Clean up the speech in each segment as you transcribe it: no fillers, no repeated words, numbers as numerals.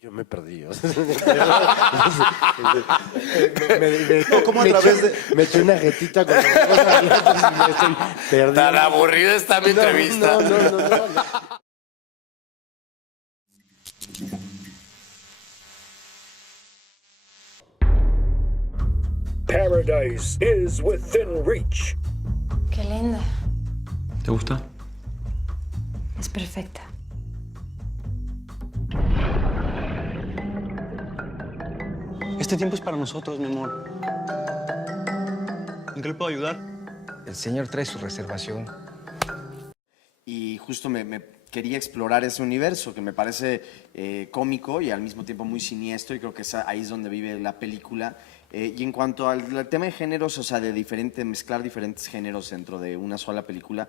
Yo me perdí. O sea, No, ¿cómo a través de...? me eché una jetita con los ojos abiertos y me estoy perdiendo. Tan aburrida está mi entrevista. No. Paradise is within reach. Qué linda. ¿Te gusta? Es perfecta. Este tiempo es para nosotros, mi amor. ¿En qué le puedo ayudar? El señor trae su reservación. Y justo me quería explorar ese universo que me parece cómico y al mismo tiempo muy siniestro, y creo que ahí es donde vive la película. Y en cuanto al tema de géneros, o sea, de mezclar diferentes géneros dentro de una sola película,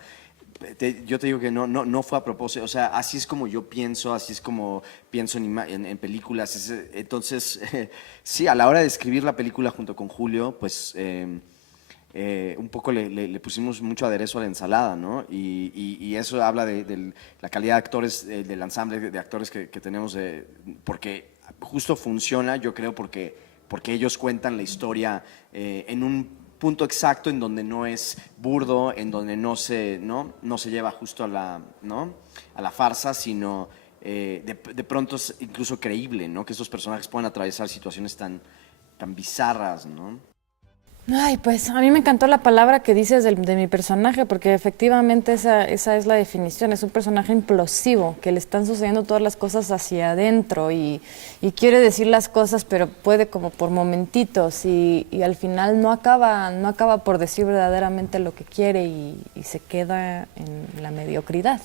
yo te digo que no fue a propósito. O sea, así es como yo pienso, así es como pienso en películas. Entonces, sí, a la hora de escribir la película junto con Julio, pues un poco le pusimos mucho aderezo a la ensalada, ¿no? Y eso habla de la calidad de actores, del ensamble de actores que tenemos, porque justo funciona, yo creo, porque ellos cuentan la historia en un punto exacto en donde no es burdo, en donde no se lleva justo a la farsa, sino de pronto es incluso creíble, ¿no? Que estos personajes puedan atravesar situaciones tan bizarras, ¿no? Ay, pues a mí me encantó la palabra que dices de mi personaje, porque efectivamente esa es la definición. Es un personaje implosivo, que le están sucediendo todas las cosas hacia adentro y quiere decir las cosas, pero puede como por momentitos y al final no acaba por decir verdaderamente lo que quiere y se queda en la mediocridad.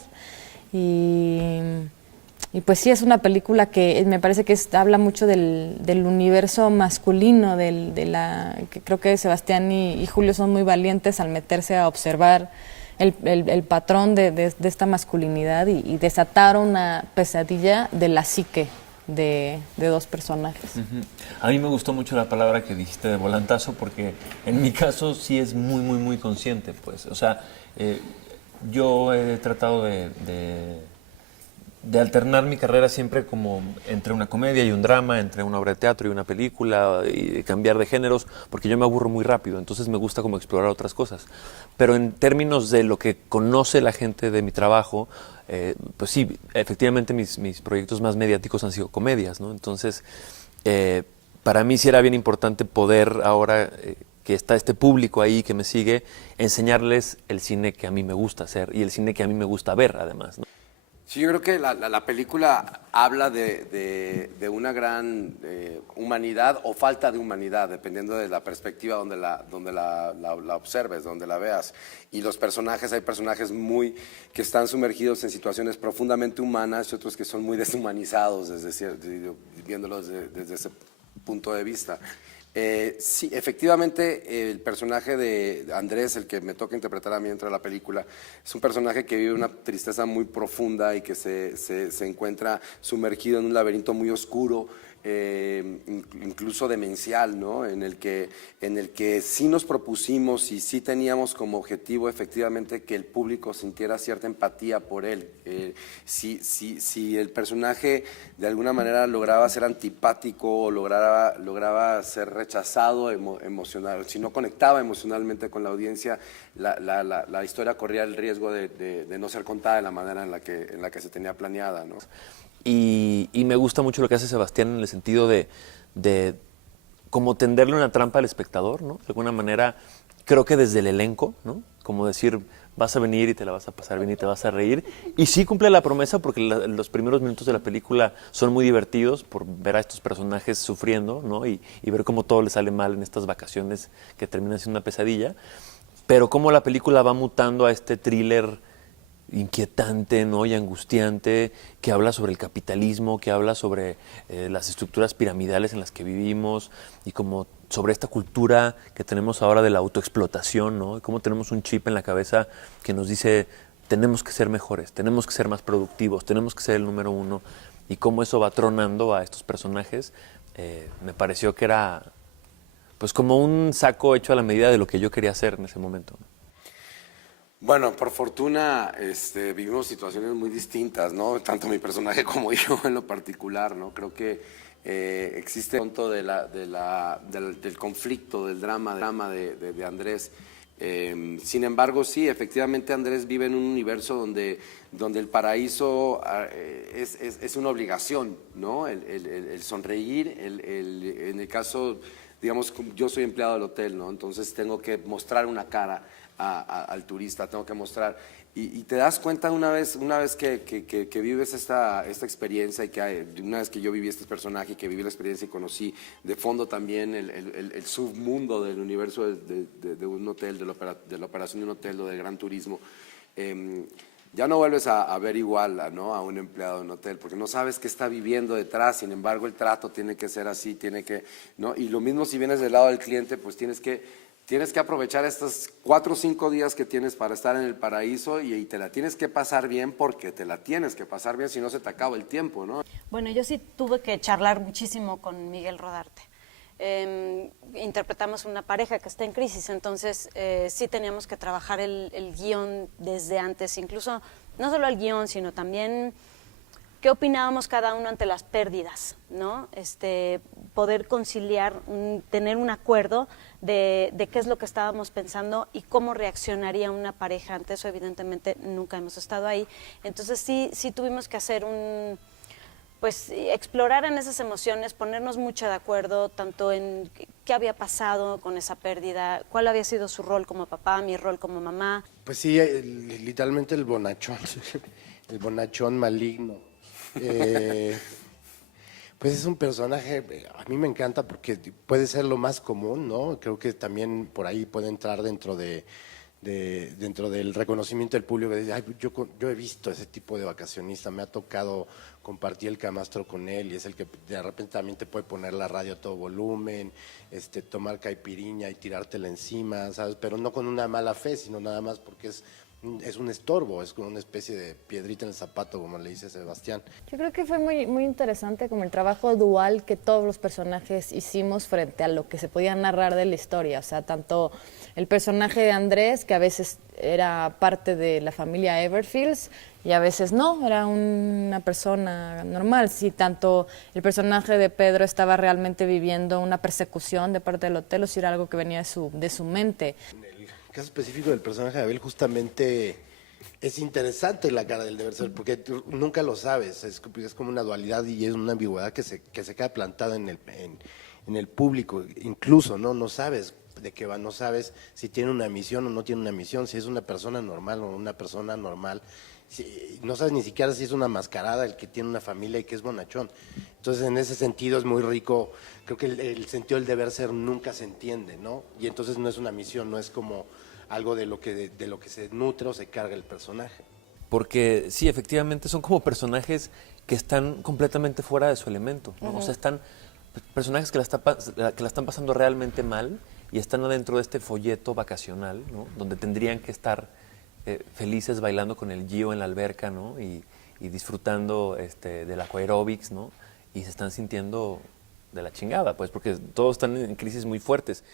Y pues sí, es una película que me parece que habla mucho del universo masculino, que creo que Sebastián y Julio son muy valientes al meterse a observar el patrón de esta masculinidad y desatar una pesadilla de la psique de dos personajes. A mí me gustó mucho la palabra que dijiste de volantazo, porque en mi caso sí es muy, muy, muy consciente, pues. O sea, yo he tratado de alternar mi carrera siempre como entre una comedia y un drama, entre una obra de teatro y una película, y cambiar de géneros, porque yo me aburro muy rápido, entonces me gusta como explorar otras cosas. Pero en términos de lo que conoce la gente de mi trabajo, pues sí, efectivamente mis proyectos más mediáticos han sido comedias, ¿no? Entonces, para mí sí era bien importante poder ahora... que está este público ahí que me sigue, enseñarles el cine que a mí me gusta hacer y el cine que a mí me gusta ver, además, ¿no? Sí, yo creo que la película habla de una gran humanidad o falta de humanidad, dependiendo de la perspectiva donde la observes, donde la veas. Y los personajes, hay personajes que están sumergidos en situaciones profundamente humanas y otros que son muy deshumanizados, viéndolos desde ese punto de vista. Sí, efectivamente, el personaje de Andrés, el que me toca interpretar a mí dentro de la película, es un personaje que vive una tristeza muy profunda y que se encuentra sumergido en un laberinto muy oscuro, incluso demencial, ¿no? En el que sí nos propusimos y sí teníamos como objetivo efectivamente que el público sintiera cierta empatía por él. Si el personaje de alguna manera lograba ser antipático o lograba ser rechazado emocional, si no conectaba emocionalmente con la audiencia, la historia corría el riesgo de no ser contada de la manera en la que se tenía planeada, ¿no? Y me gusta mucho lo que hace Sebastián en el sentido de como tenderle una trampa al espectador, ¿no? De alguna manera, creo que desde el elenco, ¿no? Como decir, vas a venir y te la vas a pasar bien y te vas a reír. Y sí cumple la promesa, porque los primeros minutos de la película son muy divertidos por ver a estos personajes sufriendo, ¿no? Y ver cómo todo les sale mal en estas vacaciones que terminan siendo una pesadilla. Pero cómo la película va mutando a este thriller inquietante, ¿no? Y angustiante, que habla sobre el capitalismo, que habla sobre las estructuras piramidales en las que vivimos y como sobre esta cultura que tenemos ahora de la autoexplotación, ¿no? Y cómo tenemos un chip en la cabeza que nos dice tenemos que ser mejores, tenemos que ser más productivos, tenemos que ser el número uno, y cómo eso va tronando a estos personajes. Me pareció que era pues como un saco hecho a la medida de lo que yo quería hacer en ese momento, ¿no? Bueno, por fortuna vivimos situaciones muy distintas, ¿no? Tanto mi personaje como yo en lo particular, ¿no? Creo que existe un punto del conflicto, del drama de Andrés. Sin embargo, sí, efectivamente Andrés vive en un universo donde el paraíso es una obligación, ¿no? El sonreír, en el caso, digamos, yo soy empleado del hotel, ¿no? Entonces tengo que mostrar una cara al turista, tengo que mostrar. Y te das cuenta una vez que vives esta experiencia y una vez que yo viví este personaje y que viví la experiencia y conocí de fondo también el submundo del universo de un hotel, de la operación de un hotel o del gran turismo, ya no vuelves a ver igual, ¿no? A un empleado de un hotel, porque no sabes qué está viviendo detrás. Sin embargo, el trato tiene que ser así, ¿no? Y lo mismo si vienes del lado del cliente, pues tienes que aprovechar estos 4 o 5 días que tienes para estar en el paraíso y te la tienes que pasar bien, porque te la tienes que pasar bien, si no se te acaba el tiempo, ¿no? Bueno, yo sí tuve que charlar muchísimo con Miguel Rodarte. Interpretamos una pareja que está en crisis, entonces sí teníamos que trabajar el guión desde antes, incluso no solo el guión, sino también qué opinábamos cada uno ante las pérdidas, ¿no? Poder conciliar, tener un acuerdo de qué es lo que estábamos pensando y cómo reaccionaría una pareja ante eso. Evidentemente nunca hemos estado ahí, entonces sí tuvimos que hacer pues explorar en esas emociones, ponernos mucho de acuerdo, tanto en qué había pasado con esa pérdida, cuál había sido su rol como papá, mi rol como mamá. Pues sí, literalmente el bonachón, el bonachón maligno. Pues es un personaje, a mí me encanta porque puede ser lo más común, ¿no? Creo que también por ahí puede entrar dentro del reconocimiento del público, que dice, ay, yo he visto ese tipo de vacacionista, me ha tocado compartir el camastro con él y es el que de repente también te puede poner la radio a todo volumen, tomar caipiriña y tirártela encima, ¿sabes? Pero no con una mala fe, sino nada más porque es un estorbo, es como una especie de piedrita en el zapato, como le dice Sebastián. Yo creo que fue muy, muy interesante como el trabajo dual que todos los personajes hicimos frente a lo que se podía narrar de la historia. O sea, tanto el personaje de Andrés, que a veces era parte de la familia Everfields y a veces no, era una persona normal. Sí, tanto el personaje de Pedro estaba realmente viviendo una persecución de parte del hotel o si era algo que venía de su mente. El caso específico del personaje de Abel justamente es interesante la cara del deber ser, porque tú nunca lo sabes, es como una dualidad y es una ambigüedad que se queda plantada en el público, incluso no sabes de qué va, no sabes si tiene una misión o no tiene una misión, si es una persona normal o una persona normal, no sabes ni siquiera si es una mascarada el que tiene una familia y que es bonachón. Entonces en ese sentido es muy rico, creo que el sentido del deber ser nunca se entiende, ¿no? Y entonces no es una misión, no es como algo de lo que se nutre o se carga el personaje. Porque sí, efectivamente son como personajes que están completamente fuera de su elemento, ¿no? O sea, están personajes que la están pasando realmente mal y están adentro de este folleto vacacional, ¿no? Donde tendrían que estar felices bailando con el Gio en la alberca, ¿no? Y disfrutando del aquaerobics, ¿no? Y se están sintiendo de la chingada, pues, porque todos están en crisis muy fuertes.